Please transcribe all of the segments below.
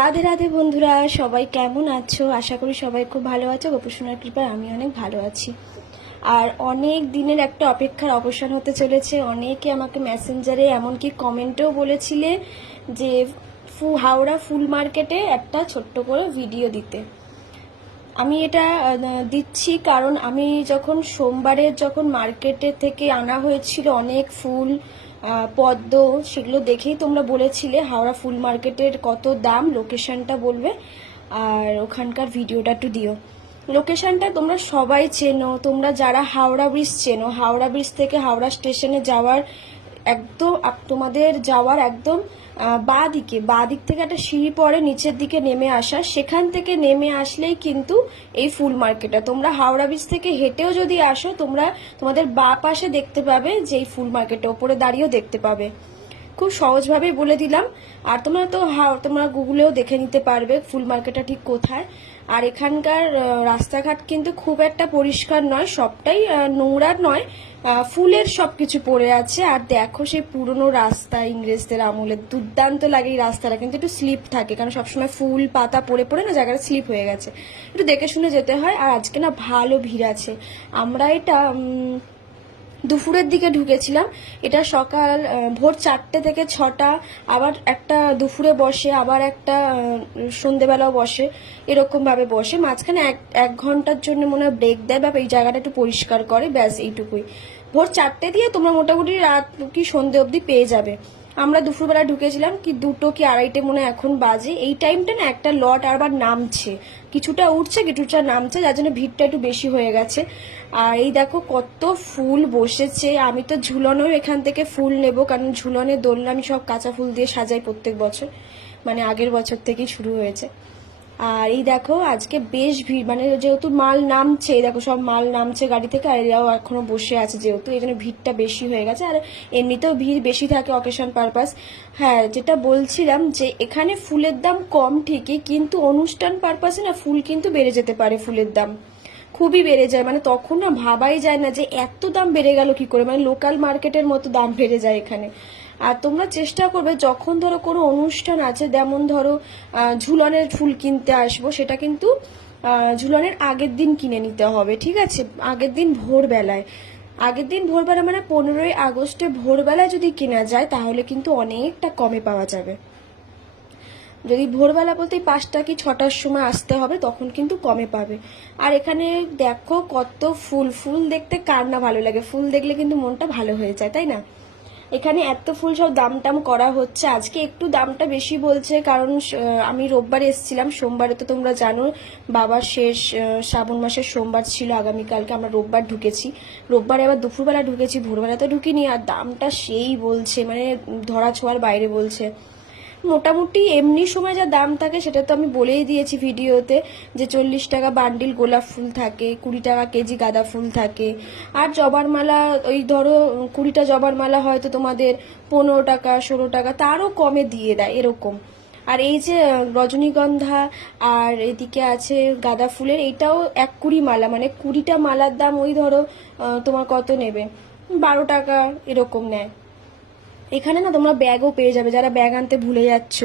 রাধে রাধে বন্ধুরা, সবাই কেমন আছো? আশা করি সবাই খুব ভালো আছো। গোপসোনার কৃপায় আমি অনেক ভালো আছি। আর অনেক দিনের একটা অপেক্ষার অবসান হতে চলেছে। অনেকে আমাকে মেসেঞ্জারে এমনকি কমেন্টেও বলেছিলে যে, ফু, হাওড়া ফুল মার্কেটে একটা ছোট্ট করে ভিডিও দিতে। আমি এটা দিচ্ছি কারণ আমি যখন সোমবারে যখন মার্কেটে থেকে আনা হয়েছিল অনেক ফুল পদ্ম, সেগুলো দেখেই তোমরা বলেছিলে, হাওড়া ফুল মার্কেটের কত দাম, লোকেশনটা বলবে, আর ওখানকার ভিডিওটা একটু দিও। লোকেশানটা তোমরা সবাই চেনো, তোমরা যারা হাওড়া ব্রিজ চেনো, হাওড়া ব্রিজ থেকে হাওড়া স্টেশনে যাওয়ার একদম তোমাদের যাওয়ার একদম বা দিকে, বা দিক থেকে একটা সিঁড়ি পরে নিচের দিকে নেমে আসা। সেখান থেকে নেমে আসলেই কিন্তু এই ফুল মার্কেটটা। তোমরা হাওড়া ব্রিজ থেকে হেঁটেও যদি আসো, তোমরা তোমাদের বা পাশে দেখতে পাবে যে এই ফুল মার্কেটটা, ওপরে দাঁড়িয়েও দেখতে পাবে। খুব সহজভাবেই বলে দিলাম। আর তোমরা তো হা- তোমরা গুগলেও দেখে নিতে পারবে ফুল মার্কেটটা ঠিক কোথায়। আর এখানকার রাস্তাঘাট কিন্তু খুব একটা পরিষ্কার নয়, সবটাই নোংরা নয়। ফুলের সব কিছু পড়ে আছে। আর দেখো সেই পুরনো রাস্তা ইংরেজদের আমলে। দুর্দান্ত লাগে এই রাস্তাটা, কিন্তু একটু স্লিপ থাকে, কারণ সবসময় ফুল, পাতা পড়ে পড়ে না, জায়গাটা স্লিপ হয়ে গেছে। একটু দেখে শুনে যেতে হয়। আর আজকে না ভালো ভিড় আছে। আমরা এটা দুপুরের দিকে ঢুকেছিলাম। এটা সকাল ভোর চারটে থেকে ছটা, আবার একটা দুপুরে বসে, আবার একটা সন্ধেবেলাও বসে এরকমভাবে বসে। মাঝখানে এক এক ঘণ্টার জন্য মনে হয় ব্রেক দেয় বা এই জায়গাটা একটু পরিষ্কার করে, ব্যাস এইটুকুই। ভোর চারটে দিয়ে তোমরা মোটামুটি রাত কি সন্ধে অবধি পেয়ে যাবে। আমরা দুপুরবেলা ঢুকেছিলাম কি দুটো কি আড়াইটে মনে এখন বাজে। এই টাইমটা না একটা লট আবার নামছে। কিছুটা উঠছে, কিছুটা নামছে, যার জন্য ভিড়টা একটু বেশি হয়ে গেছে। আর এই দেখো কত ফুল বসেছে। আমি তো ঝুলনেও এখান থেকে ফুল নেব, কারণ ঝুলনে দোলনা আমি সব কাঁচা ফুল দিয়ে সাজাই প্রত্যেক বছর। মানে আগের বছর থেকেই শুরু হয়েছে। আর এই দেখো, আজকে বেশ ভিড়। মানে যেহেতু মাল নামছে দেখো সব মাল নামছে গাড়ি থেকে, আর এরাও এখনও বসে আছে যেহেতু, এই জন্য ভিড়টা বেশি হয়ে গেছে। আর এমনিতেও ভিড় বেশি থাকে অকেশন পারপাস হ্যাঁ যেটা বলছিলাম যে এখানে ফুলের দাম কম ঠিকই, কিন্তু অনুষ্ঠান পারপাসে না ফুল কিন্তু বেড়ে যেতে পারে ফুলের দাম। খুবই বেড়ে যায়। মানে তখন না ভাবাই যায় না যে এত দাম বেড়ে গেল কি করে? মানে লোকাল মার্কেটের মতো দাম বেড়ে যায় এখানে। আর তোমরা চেষ্টা করবে, যখন ধরো কোনো অনুষ্ঠান আছে, যেমন ধরো ঝুলনের ফুল কিনতে আসব, সেটা কিন্তু ঝুলনের আগের দিন কিনে নিতে হবে, ঠিক আছে? আগের দিন ভোরবেলায়। আগের দিন ভোরবেলা মানে পনেরোই আগস্টে ভোরবেলায় যদি কেনা যায়, তাহলে কিন্তু অনেকটা কমে পাওয়া যাবে। যদি ভোরবেলা বলতে পাঁচটা কি ছটার সময় আসতে হবে, তখন কিন্তু কমে পাবে। আর এখানে দেখো কত ফুল ফুল দেখতে কার না ভালো লাগে। ফুল দেখলে কিন্তু মনটা ভালো হয়ে যায়, তাই না? এখানে এত ফুল সব দাম টাম করা হচ্ছে। আজকে একটু দামটা বেশি বলছে, কারণ আমি রোববার এসেছিলাম, সোমবারে তো তোমরা জানো, বাবার শেষ শ্রাবণ মাসের সোমবার ছিল, আগামীকালকে আমরা রোববার ঢুকেছি। রোববারে আবার দুপুরবেলা ঢুকেছি, ভোরবেলা তো ঢুকিনি, আর দামটা সেই বলছে মানে ধরা ছোঁয়ার বাইরে বলছে। মোটামুটি এমনি সময় যা দাম থাকে সেটা তো আমি বলেই দিয়েছি ভিডিওতে, যে চল্লিশ টাকা বান্ডিল গোলাপ ফুল থাকে, কুড়ি টাকা কেজি গাঁদা ফুল থাকে। আর জবার মালা, ওই ধরো কুড়িটা জবার মালা হয়তো তোমাদের পনেরো টাকা, ষোলো টাকা, তারও কমে দিয়ে দেয় এরকম। আর এই যে রজনীগন্ধা আর এদিকে আছে গাঁদা ফুলের এইটাও এক কুড়ি মালা মানে কুড়িটা মালার দাম ওই ধরো তোমার কত নেবে? বারো টাকা এরকম নেয়। এখানে না তোমরা ব্যাগও পেয়ে যাবে। যারা ব্যাগ আনতে ভুলে যাচ্ছ,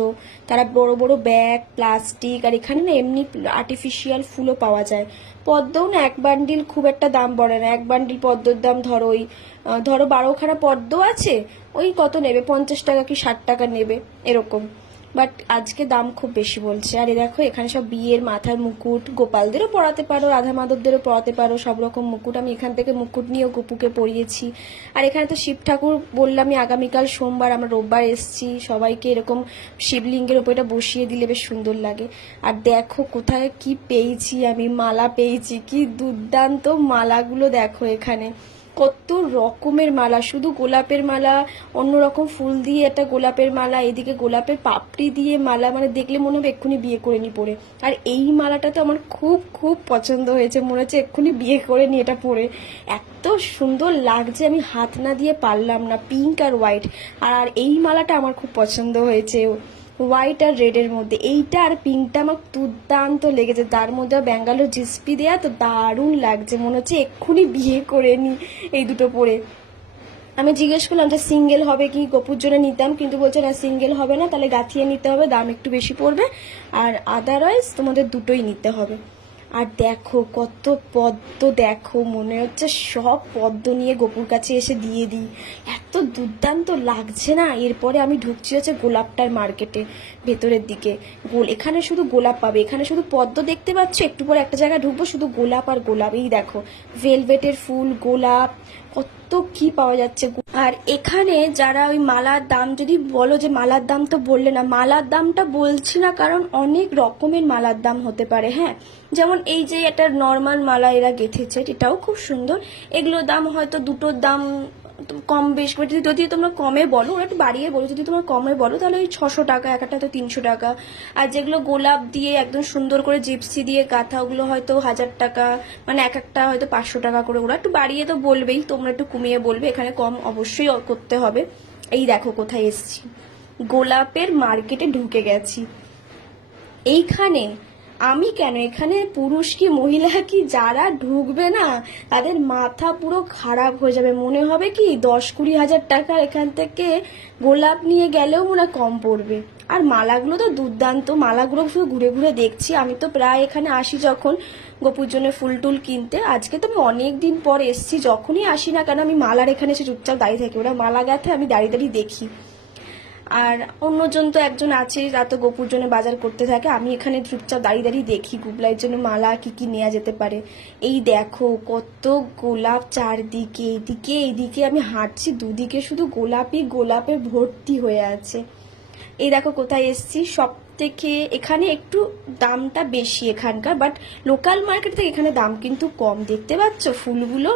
তারা বড় বড় ব্যাগ প্লাস্টিক আর এখানে না এমনি আর্টিফিশিয়াল ফুলও পাওয়া যায়। পদ্মও না এক বান্ডিল খুব একটা দাম পড়ে না। এক বান্ডিল পদ্মর দাম ধরো ওই ধরো বারোখানা পদ্ম আছে, ওই কত নেবে? পঞ্চাশ টাকা কি ষাট টাকা নেবে? এরকম। বাট আজকে দাম খুব বেশি বলছে। আর এ দেখো, এখানে সব বিয়ের মাথার মুকুট গোপালদেরও পড়াতে পারো, রাধা মাধবদেরও পড়াতে পারো, সব রকম মুকুট। আমি এখান থেকে মুকুট নিয়েও গোপুকে পরিয়েছি। আর এখানে তো শিব ঠাকুর বললামই, আগামীকাল সোমবার আমরা রোববার এসছি। সবাইকে এরকম শিবলিঙ্গের ওপর এটা বসিয়ে দিলে বেশ সুন্দর লাগে। আর দেখো কোথায় কি পেয়েছি আমি, মালা পেয়েছি, কি দুর্দান্ত মালাগুলো দেখো এখানে। কত রকমের মালা, শুধু গোলাপের মালা, অন্য রকম ফুল দিয়ে একটা গোলাপের মালা, এদিকে গোলাপের পাপড়ি দিয়ে মালা মানে দেখলে মনে হবে এক্ষুনি বিয়ে করে নি পরে। আর এই মালাটা তো আমার খুব খুব পছন্দ হয়েছে, মনে হচ্ছে এক্ষুনি বিয়ে করে নি এটা পরে। এত সুন্দর লাগছে, আমি হাত না দিয়ে পারলাম না, পিঙ্ক আর হোয়াইট। আর এই মালাটা আমার খুব পছন্দ হয়েছে। হোয়াইট আর রেডের মধ্যে। এইটা আর পিঙ্কটা আমার দুর্দান্ত লেগেছে। তার মধ্যে ব্যাঙ্গালোর জিসপি দেয়া তো দারুণ লাগছে। মনে হচ্ছে এক্ষুনি বিয়ে করে নি এই দুটো পরে। আমি জিজ্ঞেস করলাম যে সিঙ্গেল হবে কি? গোপুর জন্য নিতাম, কিন্তু বলছে না সিঙ্গেল হবে না, তাহলে গাঁথিয়ে নিতে হবে, দাম একটু বেশি পড়বে। আর আদারওয়াইজ তোমাদের দুটোই নিতে হবে। আর দেখো, কত পদ্ম দেখো, মনে হচ্ছে সব পদ্ম নিয়ে গপুর কাছে এসে দিয়ে দিই। এত দুর্দান্ত লাগছে না? এরপরে আমি ঢুকছি হচ্ছে গোলাপটার মার্কেটে ভেতরের দিকে। গোল এখানে শুধু গোলাপ পাবে, এখানে শুধু পদ্ম দেখতে পাচ্ছ? একটু পরে একটা জায়গায় ঢুকবো, শুধু গোলাপ আর গোলাপ। এই দেখো ভেলভেটের ফুল, গোলাপ, কত কি পাওয়া যাচ্ছে? আর এখানে যারা ওই মালার দাম, যদি বলো যে মালার দাম তো বললে না, মালার দামটা বলছি না কারণ অনেক রকমের মালার দাম হতে পারে হ্যাঁ? যেমন এই যে একটা নর্মাল মালা এরা গেঁথেছে, এটাও খুব সুন্দর। এগুলোর দাম হয়তো দুটোর দাম কম বেশ করে। যদি যদি তোমরা কমে বলো, ওরা একটু বাড়িয়ে বলো। যদি তোমরা কমে বলো, তাহলে ওই ছশো টাকা, এক একটা তো তিনশো টাকা। আর যেগুলো গোলাপ দিয়ে একদম সুন্দর করে জিপসি দিয়ে গাঁথা, ওগুলো হয়তো হাজার টাকা মানে এক একটা হয়তো পাঁচশো টাকা করে। ওরা একটু বাড়িয়ে তো বলবেই, তোমরা একটু কমিয়ে বলবে। এখানে কম অবশ্যই করতে হবে। এই দেখো কোথায় এসছি। গোলাপের মার্কেটে ঢুকে গেছি। এইখানে আমি কেন? এখানে পুরুষ কি, মহিলা কি, যারা ঢুকবে না, তাদের মাথা পুরো খারাপ হয়ে যাবে। মনে হবে কি, দশ কুড়ি হাজার টাকার এখান থেকে গোলাপ নিয়ে গেলেও মনে কম পড়বে। আর মালাগুলো তো দুর্দান্ত। মালাগুলো শুধু ঘুরে ঘুরে দেখছি। আমি তো প্রায় এখানে আসি যখন গোপুর জন্য ফুল টুল কিনতে। আজকে তো আমি অনেক দিন পর এসছি। যখনই আসি না কেন, আমি মালার এখানে এসে চুপচাপ দাঁড়িয়ে থাকি। ওরা মালা গাঁথে, আমি দাঁড়িয়ে দাঁড়িয়ে দেখি। আর অন্যজন তো একজন আছে, যা তো গোপুর জন্য বাজার করতে থাকে। আমি এখানে চুপচাপ দাঁড়িয়ে দাঁড়িয়ে দেখি গুবলাইয়ের জন্য মালা কি কি নেওয়া যেতে পারে। এই দেখো কত গোলাপ চারদিকে এইদিকে এইদিকে আমি হাঁটছি, দুদিকে শুধু গোলাপই গোলাপে ভর্তি হয়ে আছে। এই দেখো কোথায় এসছি, সব থেকে এখানে একটু দামটা বেশি এখানকার বাট লোকাল মার্কেট থেকে এখানে দাম কিন্তু কম। দেখতে পাচ্ছ ফুলগুলো?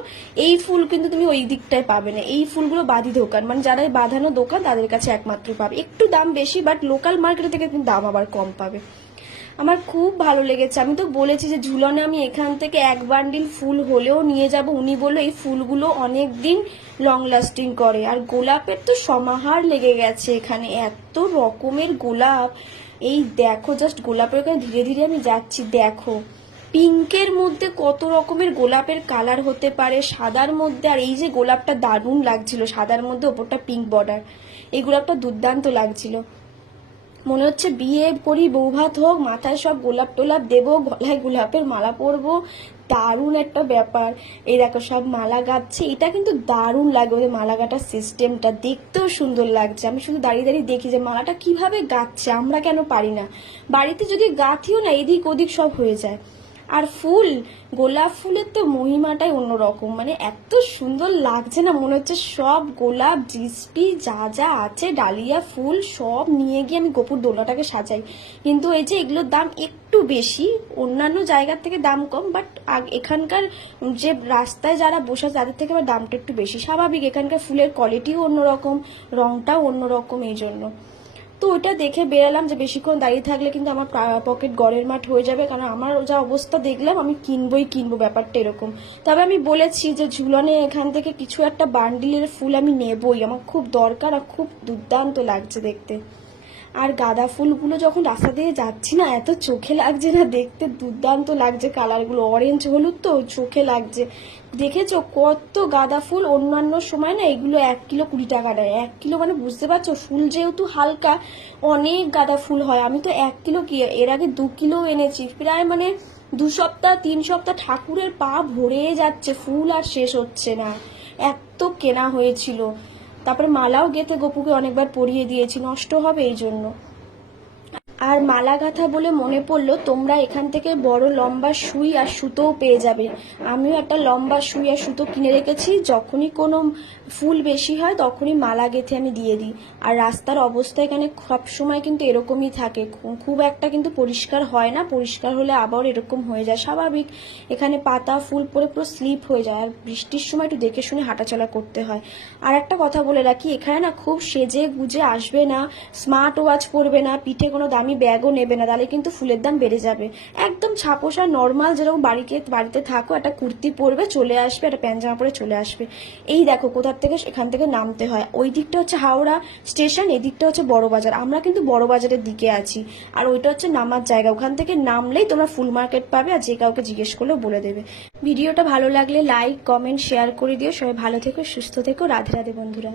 এই ফুল কিন্তু তুমি ওই দিকটায় পাবে না। এই ফুলগুলো বাদি দোকান মানে যারা বাঁধানো দোকান তাদের কাছে একমাত্র পাবে। একটু দাম বেশি বাট লোকাল মার্কেট থেকে কিন্তু দাম আবার কম পাবে। আমার খুব ভালো লেগেছে। আমি তো বলেছি যে ঝুলনে আমি এখান থেকে এক বান্ডিল ফুল হলেও নিয়ে যাব। উনি বলল, এই ফুলগুলো অনেক দিন লং লাস্টিং করে। আর গোলাপের তো সমাহার লেগে গেছে এখানে। এত রকমের গোলাপ। এই দেখো জাস্ট গোলাপের ওখানে ধীরে ধীরে আমি যাচ্ছি, দেখো। পিঙ্কের মধ্যে কত রকমের গোলাপের কালার হতে পারে, সাদার মধ্যে, আর এই যে গোলাপটা দারুণ লাগছিল, সাদার মধ্যে ওপরটা পিঙ্ক বর্ডার এই গোলাপটা দুর্দান্ত লাগছিল। মনে হচ্ছে বিয়ে করি, বৌভাত হোক, মাথায় সব গোলাপ টোলাপ দেবো, গলায় গোলাপের মালা পরবো দারুণ একটা ব্যাপার। এই দেখো সব মালা গাচ্ছে এটা কিন্তু দারুণ লাগে ওদের মালা গাটার সিস্টেমটা দেখতেও সুন্দর লাগছে। আমি শুধু দাঁড়িয়ে দাঁড়িয়ে দেখি যে মালাটা কীভাবে গাচ্ছে আমরা কেন পারি না? বাড়িতে যদি গাঁথিও না, এদিক ওদিক সব হয়ে যায়। আর ফুল, গোলাপ ফুলের তো মহিমাটাই অন্যরকম। মানে এত সুন্দর লাগছে না, মনে হচ্ছে সব গোলাপ, জিসপি, যা যা আছে, ডালিয়া ফুল, সব নিয়ে গিয়ে আমি গোপুর দোলাটাকে সাজাই। কিন্তু এই যে এগুলোর দাম একটু বেশি, অন্যান্য জায়গার থেকে দাম কম বাট এখানকার যে রাস্তায় যারা বসে তাদের থেকে আবার দামটা একটু বেশি। স্বাভাবিক, এখানকার ফুলের কোয়ালিটিও অন্যরকম, রংটাও অন্যরকম এই জন্য। তো ওইটা দেখে বেরালাম যে বেশিক্ষণ দাঁড়িয়ে থাকলে কিন্তু আমার পকেট গড়ের মাঠ হয়ে যাবে। কারণ আমার যা অবস্থা দেখলাম, আমি কিনবই কিনবো, ব্যাপারটা এরকম। তবে আমি বলেছি যে ঝুলনে এখান থেকে কিছু একটা বান্ডিলের ফুল আমি নেবই। আমার খুব দরকার আর খুব দুর্দান্ত লাগছে দেখতে। আর গাঁদা ফুলগুলো যখন রাস্তা দিয়ে যাচ্ছি না, এত চোখে লাগছে না, দেখতে দুর্দান্ত লাগছে কালারগুলো। অরেঞ্জ হলুদ তো চোখে লাগছে। দেখেছ কত গাঁদা ফুল? অন্যান্য সময় না এগুলো এক কিলো কুড়ি টাকা নেয়। এক কিলো মানে বুঝতে পারছ? ফুল যেহেতু হালকা, অনেক গাঁদা ফুল হয়। আমি তো এক কিলো কি, এর আগে দু কিলো এনেছি। প্রায় মানে দু সপ্তাহ, তিন সপ্তাহ ঠাকুরের পা ভরে যাচ্ছে। ফুল আর শেষ হচ্ছে না। এত কেনা হয়েছিল। তারপরে মালাও গেঁথে গপুকে অনেকবার পরিয়ে দিয়েছি, নষ্ট হবে এই জন্য। আর মালা গাঁথা বলে মনে পড়ল, তোমরা এখান থেকে বড় লম্বা সুই আর সুতোও পেয়ে যাবে। আমিও একটা লম্বা সুই আর সুতো কিনে রেখেছি, যখনই কোনো ফুল বেশি হয়, তখনই মালা গেঁথে আমি দিয়ে দিই। আর রাস্তার অবস্থা এখানে সব সময় কিন্তু এরকমই থাকে। খুব একটা কিন্তু পরিষ্কার হয় না। পরিষ্কার হলে আবার এরকম হয়ে যায়, স্বাভাবিক। এখানে পাতা, ফুল পরে পুরো স্লিপ হয়ে যায়। আর বৃষ্টির সময় একটু দেখে শুনে হাঁটাচলা করতে হয়। আর একটা কথা বলে রাখি, এখানে না খুব সেজে গুজে আসবে না স্মার্ট ওয়াচ পরবে না, পিঠে কোনো দামি ব্যাগও নেবে না, তাহলে কিন্তু ফুলের দাম বেড়ে যাবে। একদম ছাপোসা নর্মাল যেরকম বাড়িতে বাড়িতে থাকো, একটা কুর্তি পরবে, চলে আসবে, একটা প্যান্ট জামা পরে চলে আসবে। এই দেখো কোথার থেকে এখান থেকে নামতে হয়। ওই দিকটা হচ্ছে হাওড়া স্টেশন এদিকটা হচ্ছে বড়বাজার আমরা কিন্তু বড়বাজারের দিকে আছি। আর ওইটা হচ্ছে নামার জায়গা। ওখান থেকে নামলেই তোমরা ফুল মার্কেট পাবে আর যে কাউকে জিজ্ঞেস করলেও বলে দেবে। ভিডিওটা ভালো লাগলে লাইক কমেন্ট শেয়ার করে দিও। সবাই ভালো থেকো, সুস্থ থেকো। রাধে রাধে বন্ধুরা।